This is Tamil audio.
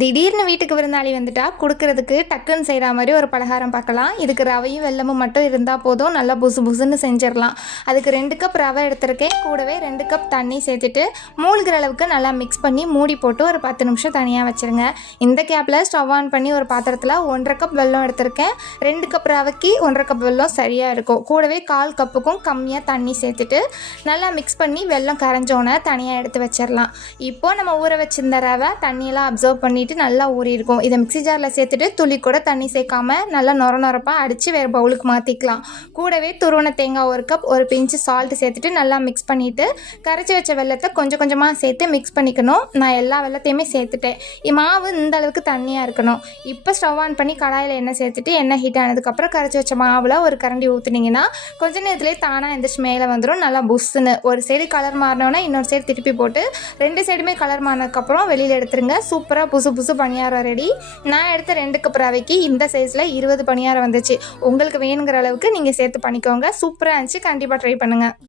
திடீர்னு வீட்டுக்கு விருந்தாளி வந்துட்டா கொடுக்கறதுக்கு டக்குன்னு செய்கிற மாதிரி ஒரு பலகாரம் பார்க்கலாம். இதுக்கு ரவையும் வெல்லமும் மட்டும் இருந்தால் போதும், நல்லா புசு புசுன்னு செஞ்சிடலாம். அதுக்கு 2 கப் ரவை எடுத்திருக்கேன். கூடவே 2 கப் தண்ணி சேர்த்துட்டு மூழ்கிற அளவுக்கு நல்லா மிக்ஸ் பண்ணி மூடி போட்டு ஒரு 10 நிமிஷம் தனியாக வச்சுருங்க. இந்த கேப்பில் ஸ்டவ் ஆன் பண்ணி ஒரு பாத்திரத்தில் 1.5 கப் வெல்லம் எடுத்திருக்கேன். 2 கப் ரவைக்கு 1.5 கப் வெல்லம் சரியாக இருக்கும். கூடவே 1/4 கப்புக்கும் கம்மியாக தண்ணி சேர்த்துட்டு நல்லா மிக்ஸ் பண்ணி வெல்லம் கரைஞ்சோன்னே தனியாக எடுத்து வச்சிடலாம். இப்போது நம்ம ஊற வச்சிருந்த ரவை தண்ணியெல்லாம் அப்சர்வ் பண்ணி நல்லா ஊறி இருக்கும். இதை மிக்ஸி ஜாரில் சேர்த்துட்டு துளி கூட தண்ணி சேர்க்காம நல்லா நொரப்பாக அடித்து வேறு பவுலுக்கு மாற்றிக்கலாம். கூடவே துருவன தேங்காய் 1 கப், ஒரு பிஞ்சு சால்ட் சேர்த்துட்டு நல்லா மிக்ஸ் பண்ணிவிட்டு கரைச்சி வச்ச வெல்லத்தை கொஞ்சம் கொஞ்சமாக சேர்த்து மிக்ஸ் பண்ணிக்கணும். நான் எல்லா வெல்லத்தையுமே சேர்த்துட்டேன். மாவு இந்த அளவுக்கு தண்ணியாக இருக்கணும். இப்போ ஸ்டவ் ஆன் பண்ணி கடாயில் எண்ணெய் சேர்த்துட்டு எண்ணெய் ஹீட் ஆனதுக்கப்புறம் கரைச்சி வச்ச மாவில் ஒரு கரண்டி ஊற்றுனீங்கன்னா கொஞ்சம் நேரத்துலேயே தானாக எந்திரிச்சு மேலே வந்துடும். நல்லா புஷ்ஷுன்னு ஒரு சைடு கலர் மாறினோன்னா இன்னொரு சைடு திருப்பி போட்டு 2 சைடுமே கலர் மாறினதுக்கப்புறம் வெளியில் எடுத்துருங்க. சூப்பராக புசு பணியாரம் ரெடி. நான் எடுத்த 2 கப் ரவைக்கு இந்த சைஸில் 20 பணியாரம் வந்துச்சு. உங்களுக்கு வேணுங்கிற அளவுக்கு நீங்கள் சேர்த்து பண்ணிக்கோங்க. சூப்பராக இருந்துச்சு. கண்டிப்பாக ட்ரை பண்ணுங்கள்.